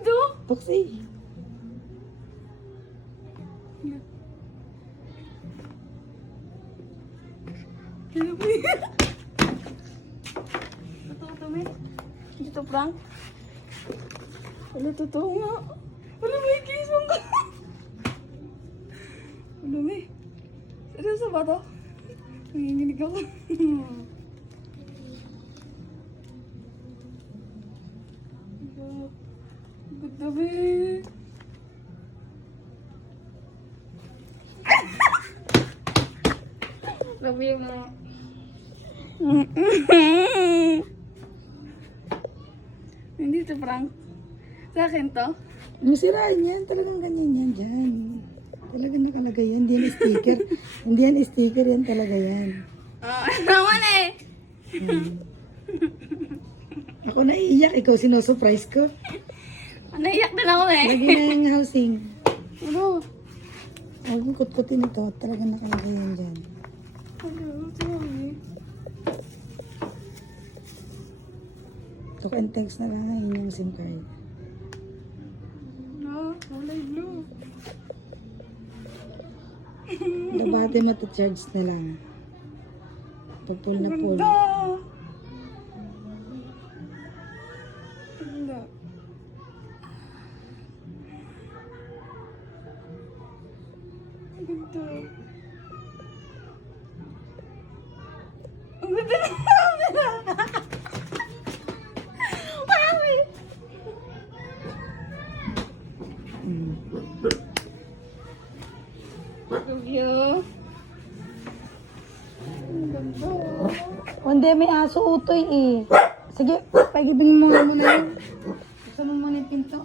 ganda. Tuksi. Ano ba yan? Totoo to, me. Hindi to prank. Wala, totoo nga. Wala, may kisong ka. Wala, me. Seryoso ba to? Nanginginig ako. Ganda, me. Love you, ma. Hindi to prank. Sa akin to. Masirain yan. Talagang ganyan yan dyan. Talagang nakalagay yan. Hindi yan sticker. Hindi yan sticker yan talaga yan. Naman eh. Ako naiiyak. Ikaw sinosurprise ko. Naiyak din ako eh. Lagi na yung housing. Ano? Huwag yung kutkutin ito. Talagang nakalagay yan dyan. Ano? Sorry. Talk and text na lang ang inyong SIM card. No, kulay blue. Dabate mo to charge na lang. Pag full na full. Ganda. Ganda. Ganda. Ang ganda na. Mami. Love you. Ang ganda. Hindi, may aso utoy eh. Sige, pagibing mo muna yun. Buksan mo muna yung pinto.